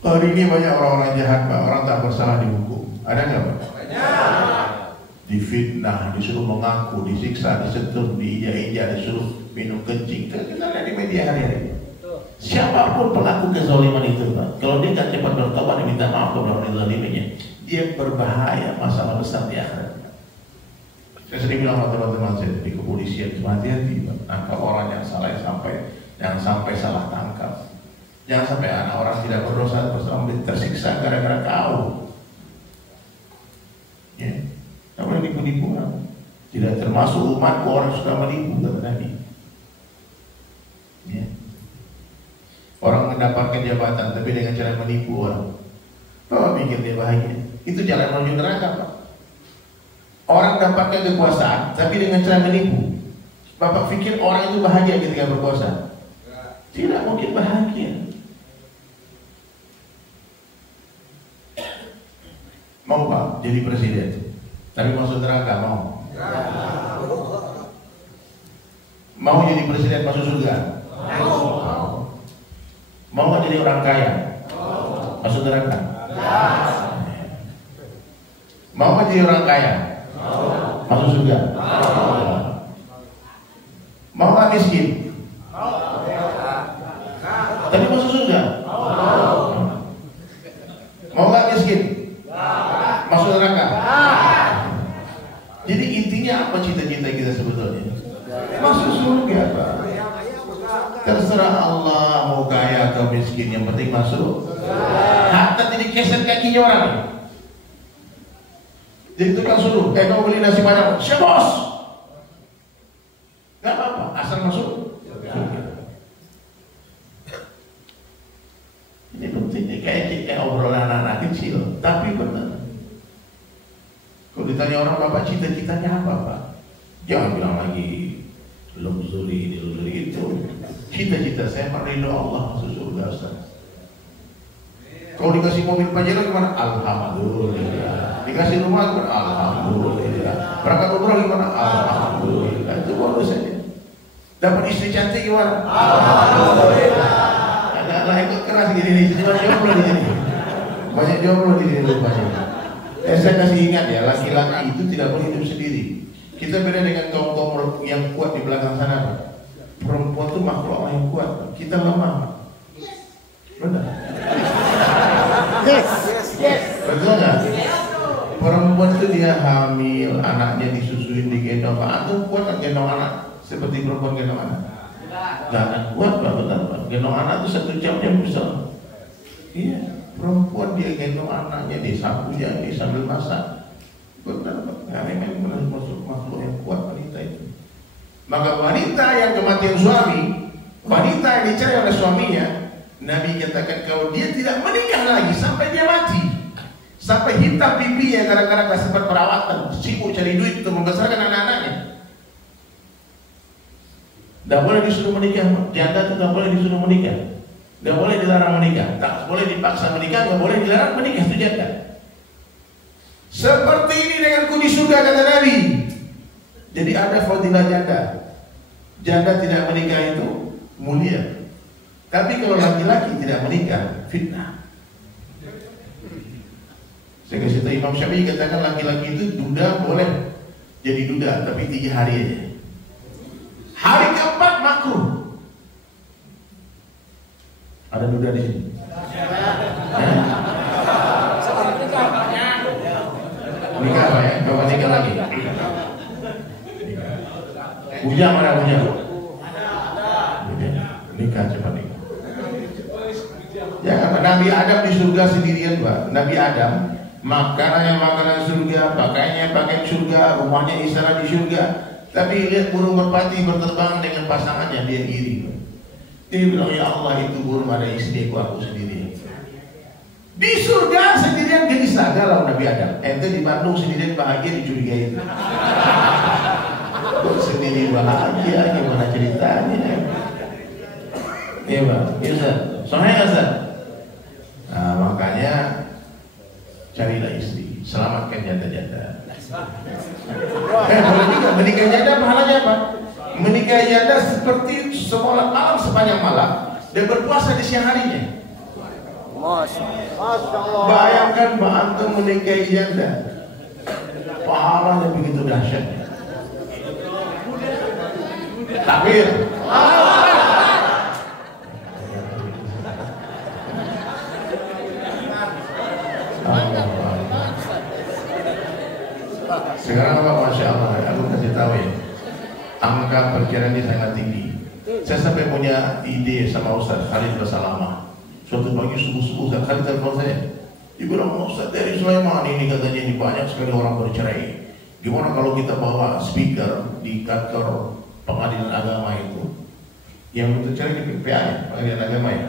Hari ini banyak orang-orang jahat Pak, orang tak bersalah dihukum. Ada nggak Pak? Banyak. Difitnah, disuruh mengaku, disiksa, disentuh, diinjak-injak, disuruh minum kencing. Kita lihat di media hari-hari. Siapapun pelaku kezaliman itu Pak, kalau dia tak cepat bertobat dan minta maaf kepada orang yang zaliminya, dia berbahaya, masalah besar di akhirat. Saya sering bilang sama teman-teman saya di kepolisian, hati-hati Pak, nangkap orang yang salah, jangan sampai salah tangkap. Jangan sampai anak orang tidak berdosa tersiksa gara-gara kau. Ya, tak boleh nipu-nipu orang. Tidak termasuk umatku orang suka menipu, kata Nabi. Ya. Orang mendapatkan jabatan tapi dengan cara menipu orang. Bapak pikir dia bahagia? Itu jalan menuju neraka Pak. Orang dapatkan kekuasaan tapi dengan cara menipu. Bapak pikir orang itu bahagia ketika berkuasa? Tidak mungkin bahagia. Mau Pak jadi presiden, tapi masuk neraka mau? Mau jadi presiden masuk surga? Mau. Mau nggak jadi orang kaya? Masuk neraka? Mau nggak jadi orang kaya? Masuk surga? Mau nggak miskin? Tapi masuk surga? Mau nggak miskin? Masuk neraka? Jadi intinya apa cita-cita kita sebetulnya? Masuk surga Pak. Terserah Allah mau kaya atau miskin, yang penting masuk. Hatta jadi keset kakinya orang. Jadi tukang suruh, kau beli nasi padang, siap bos. Gak apa-apa, asal masuk. Ini pentingnya kayak obrolan anak kecil, tapi benar. Kalau ditanya orang Bapak cita-citanya apa Pak? Jangan bilang lagi luxury ini, luxury itu. Cita-cita saya meridho Allah masuk surga Ustaz. Kalau dikasih mobil Pajero gimana? Alhamdulillah. Dikasih rumah gimana? Alhamdulillah. Berangkat umroh gimana? Alhamdulillah. Itu bonus saja. Dapat istri cantik gimana? Alhamdulillah. Anak-anak itu keras gini, cuma jomblo di sini. Banyak jomblo di sini rupanya. Saya kasih ingat ya, laki-laki itu tidak boleh hidup sendiri. Kita beda dengan kaum-kaum yang kuat di belakang sana Pak. Perempuan itu makhluk Allah yang kuat, kita lemah. Benar? Yes. Betul nggak? Perempuan itu dia hamil, anaknya disusuin, digendong. Pak Antum kuat kan gendong anak seperti perempuan gendong anak? Nggak akan kuat Pak, benar Pak. Gendong anak itu 1 jam bisa. Iya, perempuan dia gendong anaknya, dia sapunya, dia sambil masak. Benar Pak. Nah, memang benar masuk makhluk yang kuat wanita itu. Maka wanita yang kematian suami, wanita yang dicari oleh suaminya, Nabi katakan kalau dia tidak menikah lagi sampai dia mati, sampai hitam pipinya gara-gara gak sempat perawatan, sibuk cari duit untuk membesarkan anak-anaknya, tidak boleh disuruh menikah. Janda itu tidak boleh disuruh menikah, tidak boleh dilarang menikah, tak boleh dipaksa menikah, tidak boleh dilarang menikah, itu janda. Seperti ini denganku di surga kata Nabi. Jadi ada fadilah janda. Janda tidak menikah itu mulia. Tapi kalau laki-laki tidak menikah, fitnah. Saya kasih tahu Imam Syafi'i katakan laki-laki itu duda boleh jadi duda, tapi 3 hari aja. Hari keempat makruh. Ada duda di sini? Bapak nikah lagi. Bujang mana bujang? Nikah cepat nikah. Ya, Nabi Adam di surga sendirian, Pak. Nabi Adam makanannya makanan surga, pakaiannya pakaian surga, rumahnya istana di surga. Tapi lihat burung merpati berterbang dengan pasangannya, dia iri. Dia bilang, ya Allah, itu burung ada istri aku sendirian. Di surga sendirian gelisah, galau Nabi Adam. Ente di Bandung sendirian bahagia dicurigai itu. Sendiri bahagia, gimana ceritanya? Iya Pak, iya Ustaz. Soalnya Ustaz. Nah makanya carilah istri, selamatkan janda-janda. Boleh juga menikah janda pahalanya apa? Menikah janda seperti sholat malam sepanjang malam dan berpuasa di siang harinya. Masya Allah. Bayangkan Mbak Antum menikahi janda, pahalanya begitu dahsyat. Takbir. Sekarang apa, Masya Allah, aku kasih tahu ya, angka perceraian ini sangat tinggi. Saya sampai punya ide sama Ustaz Khalid Basalamah. Suatu pagi subuh-subuh Ustaz Khalid telepon saya. Dia bilang, Ustaz dari Sulaiman ini katanya ini banyak sekali orang bercerai. Gimana kalau kita bawa speaker di kantor pengadilan agama itu, yang bercerai di PPA ya, pengadilan agama ya.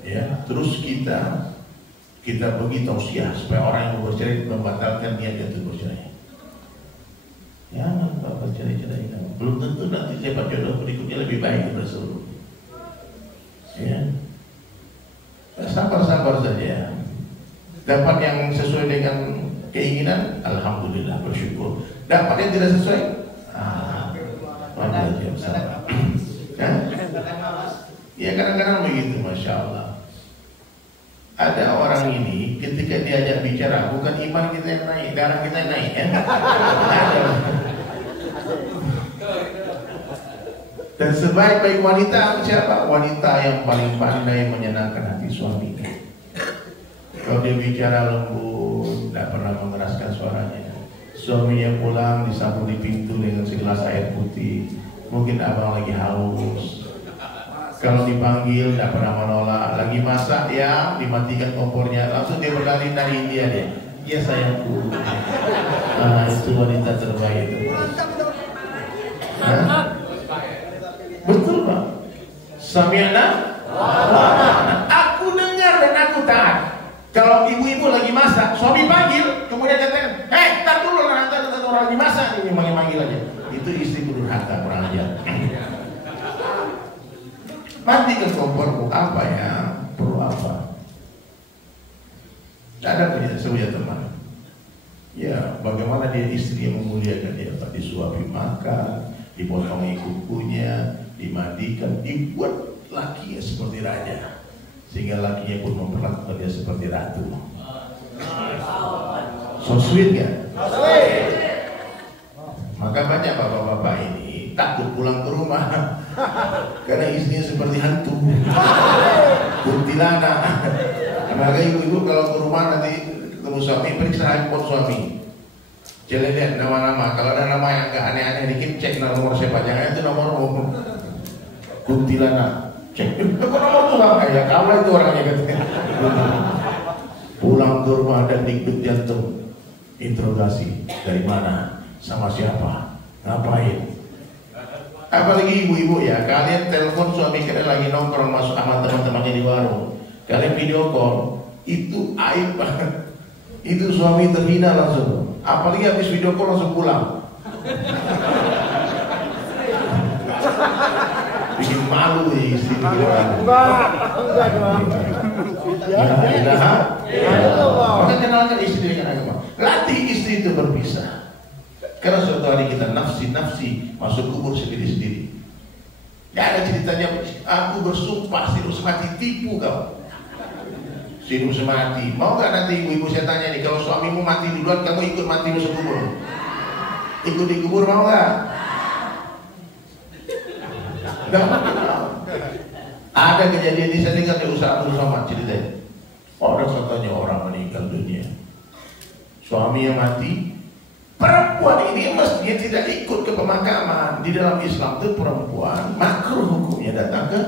Ya, terus kita bagi tausiah supaya orang yang bercerai membatalkan niat itu bercerai. Jangan Pak bercerai-cerai, belum tentu nanti siapa jodoh berikutnya lebih baik daripada sebelumnya. Ya, sabar-sabar saja. Dapat yang sesuai dengan keinginan, alhamdulillah bersyukur. Dapat yang tidak sesuai, ya kadang-kadang begitu, Masya Allah. Ada orang ini ketika diajak bicara, bukan iman kita yang naik, darah kita yang naik ya. Dan sebaik-baik wanita siapa? Wanita yang paling pandai menyenangkan hati suaminya. Kalau dia bicara lembut, tidak pernah mengeraskan suaranya. Suaminya pulang disambut di pintu dengan segelas air putih. Mungkin abang lagi haus. Kalau dipanggil tidak pernah menolak. Lagi masak ya, dimatikan kompornya, langsung dia berlari dari dia deh. Ya sayangku. Itu wanita terbaik itu. Betul Pak. Sami'na. Aku dengar dan aku taat. Kalau ibu-ibu lagi masak, suami panggil, kemudian katakan, tar dulu nanti orang lagi masak, ini manggil aja. Itu istri durhaka, kurang ajar. Matikan komporku, apa ya? Perlu apa? Ada punya teman. Ya, bagaimana dia istri yang memuliakan dia, Pak? Disuapi makan, dipotongi kukunya, dimandikan, dibuat lakinya seperti raja, sehingga lakinya pun memperlakukan dia seperti ratu. So sweet kan? Maka banyak bapak-bapak ini takut pulang ke rumah karena istrinya seperti hantu, kuntilanak. Maka ibu-ibu kalau ke rumah nanti ketemu suami, periksa handphone suami. Jangan lihat nama-nama. Kalau ada nama yang agak aneh-aneh dikit, cek nomor siapa. Jangan itu nomor kuntilanak. Cek. Kok nomor tuh nggak? Ya kamu itu orangnya katanya. Pulang ke rumah dan dikduk jantung. Interogasi. Dari mana? Sama siapa? Ngapain? Apalagi ibu-ibu ya, kalian telepon suami kalian lagi nongkrong masuk sama teman-temannya di warung. Kalian video call, itu aib banget. Itu suami terhina langsung. Apalagi habis video call langsung pulang. Bikin malu ya istri orang. Enggak dong. Maka kenalkan istri dengan agama. Latih istri itu berpisah. Karena suatu hari kita nafsi masuk kubur sendiri-sendiri. Gak ada ceritanya, aku bersumpah Sidul Semati, tipu kau. Sidul Semati, mau gak nanti ibu-ibu saya tanya nih, kalau suamimu mati duluan, kamu ikut mati masuk kubur? Ikut di kubur mau gak? Gak mau. Ada kejadian di sana kan di Ustaz Abdul Somad ceritanya. Orang katanya orang meninggal dunia, suaminya mati, Perempuan ini mestinya tidak ikut ke pemakaman. Di dalam Islam itu perempuan makruh hukumnya datang ke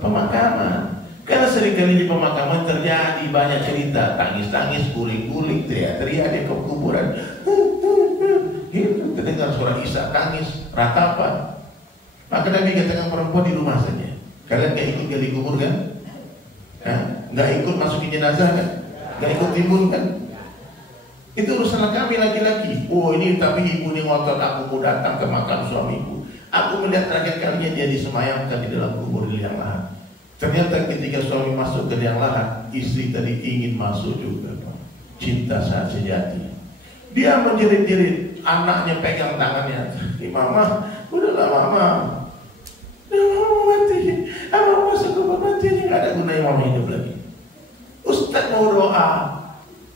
pemakaman. Karena seringkali di pemakaman terjadi banyak cerita, tangis-tangis, guling-guling, teriak-teriak di kuburan. Gitu, terdengar suara isak tangis, ratapan. Maka Nabi katakan perempuan di rumah saja. Kalian gak ikut gali kubur kan? Gak ikut masukin jenazah kan? Gak ikut timbun kan? Itu urusan kami laki-laki. Oh ini tapi ibu ini ngotot, aku mau datang ke makam suamiku. Aku melihat terakhir kalinya dia disemayamkan di dalam kubur liang lahat. Ternyata ketika suami masuk ke liang lahat, istri tadi ingin masuk juga. Cinta saat sejati. Dia menjerit-jerit, anaknya pegang tangannya. Mama, udahlah mama. Mama mati. Mama masuk ke mati ini nggak ada gunanya mama hidup lagi. Ustaz mau doa.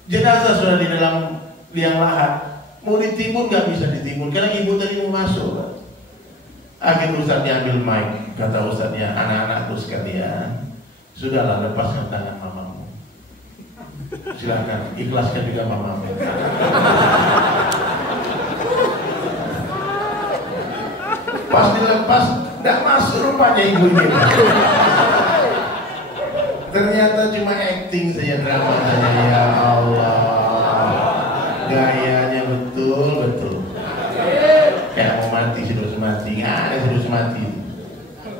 Jenazah sudah di dalam liang lahat, mau ditimbun nggak bisa ditimbun karena ibu tadi mau masuk. Akhirnya Ustaznya ambil mic, kata Ustaznya, anak-anakku sekalian, sudahlah lepaskan tangan mamamu. Silakan ikhlaskan juga mamamu. Pas dilepas, tidak masuk rupanya ibunya. Ternyata cuma acting saja, drama saja. Ya Allah, gayanya betul-betul. Ya mau mati sudah mati, nggak ada sudah mati.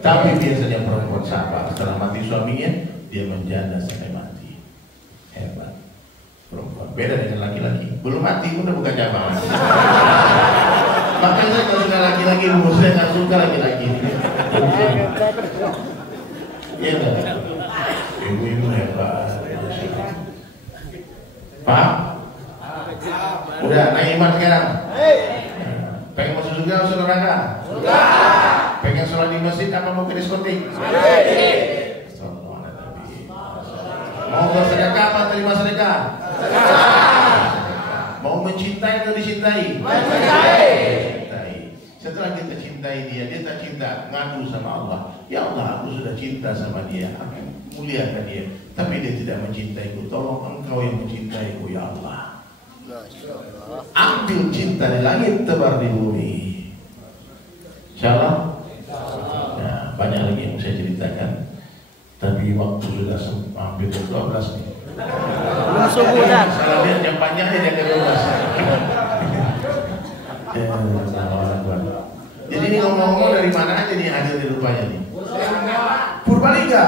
Tapi biasanya perempuan sabar, setelah mati suaminya dia menjanda sampai mati. Hebat perempuan, beda dengan laki-laki. Belum mati pun udah buka cabang. Makanya saya nggak suka laki-laki, saya nggak suka laki-laki. Iya nggak? Ibu-ibu hebat. Pak, udah naik iman sekarang. Pengen masuk surga atau neraka? Surga. Pengen sholat di masjid apa mau ke diskotik? Mau bersedekah apa terima sedekah? Mau mencintai atau dicintai? Mencintai. Setelah kita cintai dia tak cinta, ngadu sama Allah. Ya Allah, aku sudah cinta sama dia. Muliakan dia, tapi dia tidak mencintaiku. Tolong engkau yang mencintaiku ya Allah. Ambil cinta di langit, tebar di bumi. Insyaallah. Nah, banyak lagi yang saya ceritakan, tapi waktu sudah hampir 12 nih. Belum subuh dah. Salah lihat yang panjangnya dia ke 12. Jadi ini ngomong-ngomong dari mana aja nih hadir di rupanya nih? Purbalingga.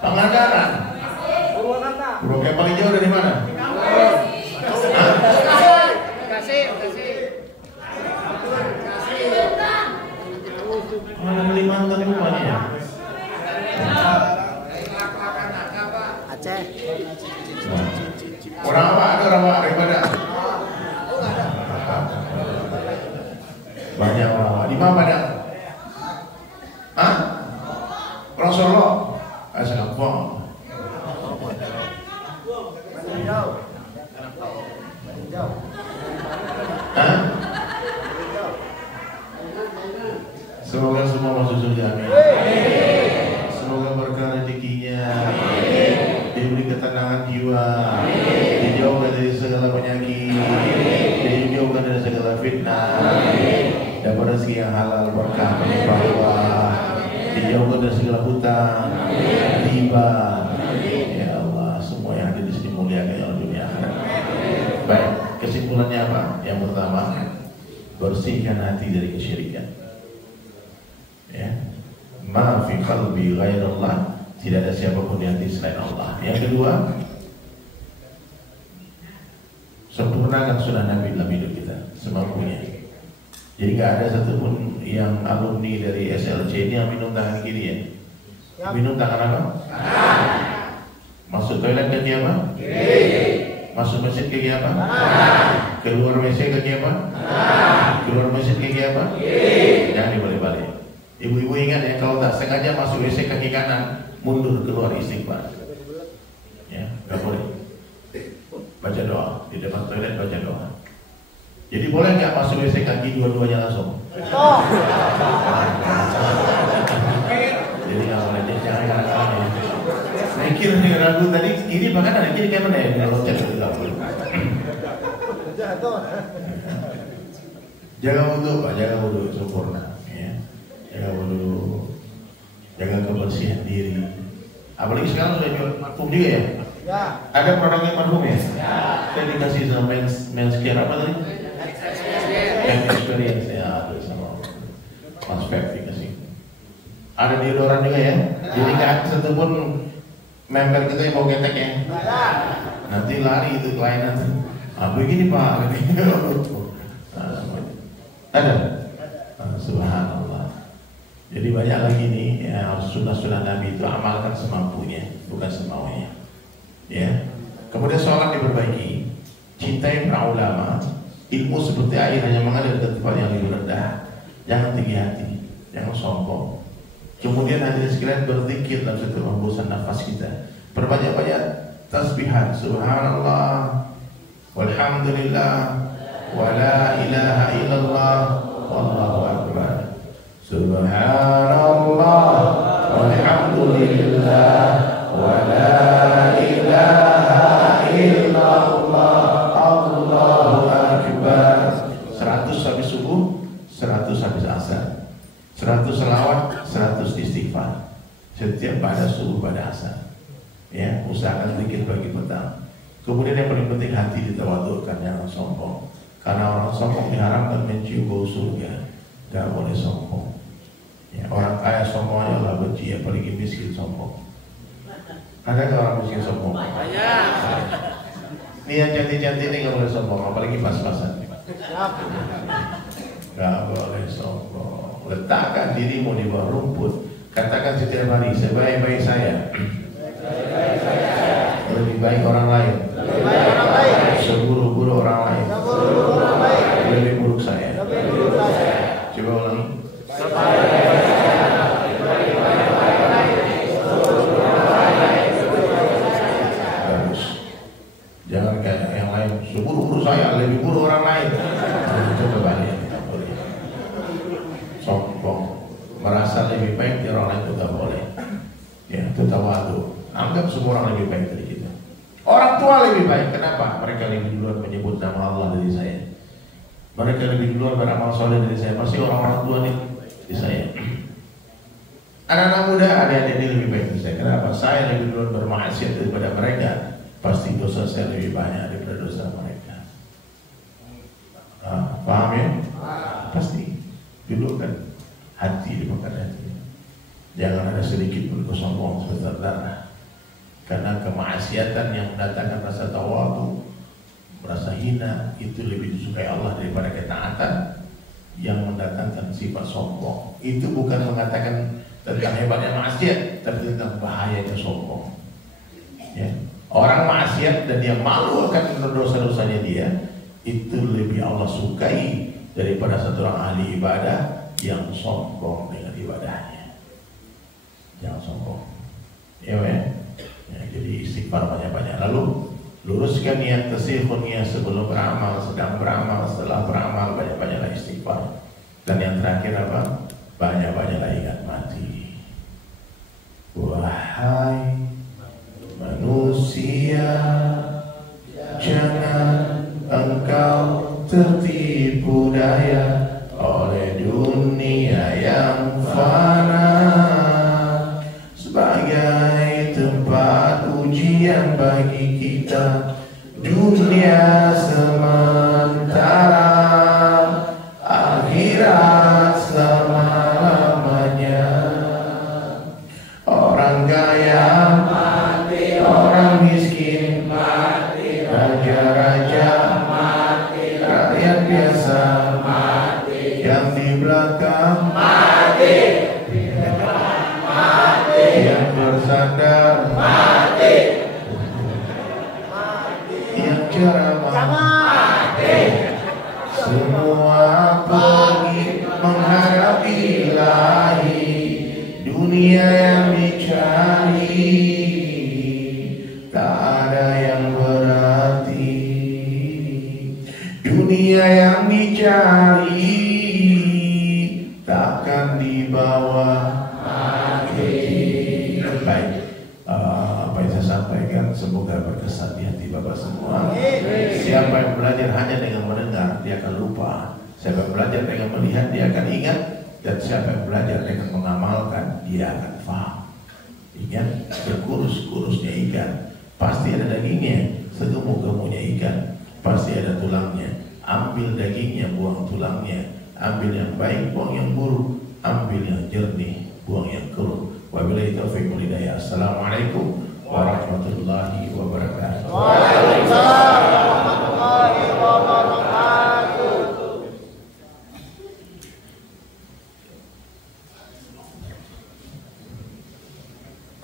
Pangandaran. Purwokerto paling jauh dari mana? Kasih. Mana Kalimantan rupanya ya? Aceh. Orang apa? Ada orang apa daripada? Banyak orang. Di mana banyak? Hah? Orang Solo? Asal Kampung. Hah? Semoga semua masuk surga, amin. Semoga berkah rezekinya, diberi ketenangan jiwa, dijauhkan dari segala penyakit, dijauhkan dari segala fitnah, dapat rezeki yang halal, berkah berlimpah, dijauhkan dari segala hutang, riba. Ya Allah, semua yang ada di sini muliakan ya Allah dunia akhirat. Baik, kesimpulannya apa? Yang pertama, bersihkan hati dari kesyirikan. Ya, ma fi qalbi ghairallah, tidak ada siapapun di hati selain Allah. Yang kedua, sempurnakan sunnah Nabi dalam hidup kita semampunya. Jadi nggak ada satupun yang alumni dari SLC ini yang minum tangan kiri ya. Minum tangan apa? Masuk toilet kaki apa? Kiri. Masuk masjid kaki apa? Keluar WC kaki apa? Keluar masjid kaki apa? Kiri. Jangan dibalik-balik. Ibu-ibu ingat ya, kalau tak sengaja masuk WC kaki kanan, mundur keluar istighfar. Ya, nggak boleh. Baca doa di depan toilet, baca doa. Jadi boleh nggak masuk WC kaki dua-duanya langsung? Jadi nggak boleh, jangan kalah-kalah. Saya kira dengan ragu tadi kiri, bahkan ada kiri kanan ya, kalau loncat itu nggak boleh. Jaga wudhu Pak, jaga wudhu sempurna ya. Jaga wudhu, jaga kebersihan diri. Apalagi sekarang sudah jual parfum juga ya? Ya. Ada produknya parfum ya? Ya. Saya dikasih sama men's care apa tadi? Men's experience ya, ada sama Mas Feb dikasih. Ada deodoran juga ya? Jadi nggak satu pun member kita yang mau getek ya? Nanti lari itu klien nanti. Ah begini Pak, ada. Subhanallah. Jadi banyak lagi nih ya, sunnah-sunnah Nabi itu amalkan semampunya, bukan semaunya. Ya. Kemudian sholat diperbaiki. Cintai para ulama. Ilmu seperti air hanya mengalir ke tempat yang lebih rendah. Jangan tinggi hati, jangan sombong. Kemudian hadirin sekalian berzikir dalam setiap hembusan nafas kita. Perbanyak-banyak tasbihan. Subhanallah, walhamdulillah, wa la ilaha illallah, wallahu akbar. Subhanallah, walhamdulillah, wa la ilaha illallah, Allahu akbar. 100 habis subuh, 100 habis asar, 100 selawat, 100 istighfar. Setiap pada subuh pada asar. Ya, usahakan zikir pagi petang. Kemudian yang paling penting hati ditawadhukan, jangan sombong. Karena orang sombong diharamkan mencium bau surga. Gak boleh sombong. Ya, orang kaya sombong aja Allah benci, apalagi miskin sombong. Ada nggak orang miskin sombong? Ini yang cantik-cantik ini nggak boleh sombong, apalagi pas-pasan. Gak boleh sombong. Letakkan dirimu di bawah rumput. Katakan setiap hari, sebaik-baik saya. Lebih baik orang lain. Seburuk-buruk orang lain. Lebih buruk saya. Coba ulangi. Bagus. Jangan kayak yang lain. Seburuk-buruk saya, lebih buruk orang lain. Coba balik. Sombong. Merasa lebih baik dari orang lain itu tak boleh. Ya, itu tawadhu. Anggap semua orang lebih baik dari kita. Orang tua lebih baik. Kenapa? Mereka lebih duluan menyebut nama Allah dari saya. Mereka lebih duluan beramal soleh dari saya. Pasti orang-orang tua nih dari saya. Anak-anak muda, adik-adik ini lebih baik dari saya. Kenapa? Saya lebih duluan bermaksiat daripada mereka. Pasti dosa saya lebih banyak daripada dosa mereka. Paham ya? Pasti. Dulu kan hati dimakan hati. Jangan ada sedikit pun kesombongan sebesar darah. Karena kemaksiatan yang mendatangkan rasa tawadhu, merasa hina, itu lebih disukai Allah daripada ketaatan yang mendatangkan sifat sombong. Itu bukan mengatakan tentang hebatnya maksiat, tapi tentang bahayanya sombong. Ya. Orang maksiat dan dia malu akan dosa-dosanya dia, itu lebih Allah sukai daripada satu orang ahli ibadah yang sombong dengan ibadahnya. Jangan sombong. Ya, ya, jadi istighfar banyak-banyak. Lalu luruskan niat, tasihun niat sebelum beramal, sedang beramal, setelah beramal, banyak-banyaklah istighfar. Dan yang terakhir apa? Banyak-banyaklah ingat mati. Wahai manusia, jangan engkau tertipu daya oleh dunia yang fana sebagai tempat ujian bagi kita. Dunia sementara, akhirat selama-lamanya. Orang kaya mati, orang miskin mati, raja-raja mati, rakyat biasa mati, yang di belakang mati, di depan mati, yang bersandar mati, yang ceramah mati. Semua pergi menghadap ilahi, dunia yang dicari tak ada yang berarti. Dunia yang dicari takkan dibawa mati. Baik, apa yang saya sampaikan semoga berkesan di hati Bapak semua. Siapa yang belajar hanya dengan mendengar, dia akan lupa. Siapa yang belajar dengan melihat dia akan ingat, dan siapa yang belajar dengan mengamalkan dia akan faham. Ingat, sekurus-kurusnya ikan pasti ada dagingnya, segemuk-gemuknya ikan pasti ada tulangnya. Ambil dagingnya, buang tulangnya. Ambil yang baik, buang yang buruk. Ambil yang jernih, buang yang keruh. Wabillahi taufiq wal hidayah. Assalamualaikum warahmatullahi wabarakatuh. Waalaikumsalam warahmatullahi wabarakatuh.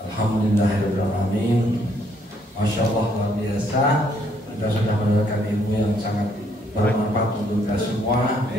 Alhamdulillahirrahmanirrahim. Masya Allah, luar biasa. Kita sudah mendapatkan ilmu yang sangat bermanfaat untuk kita semua.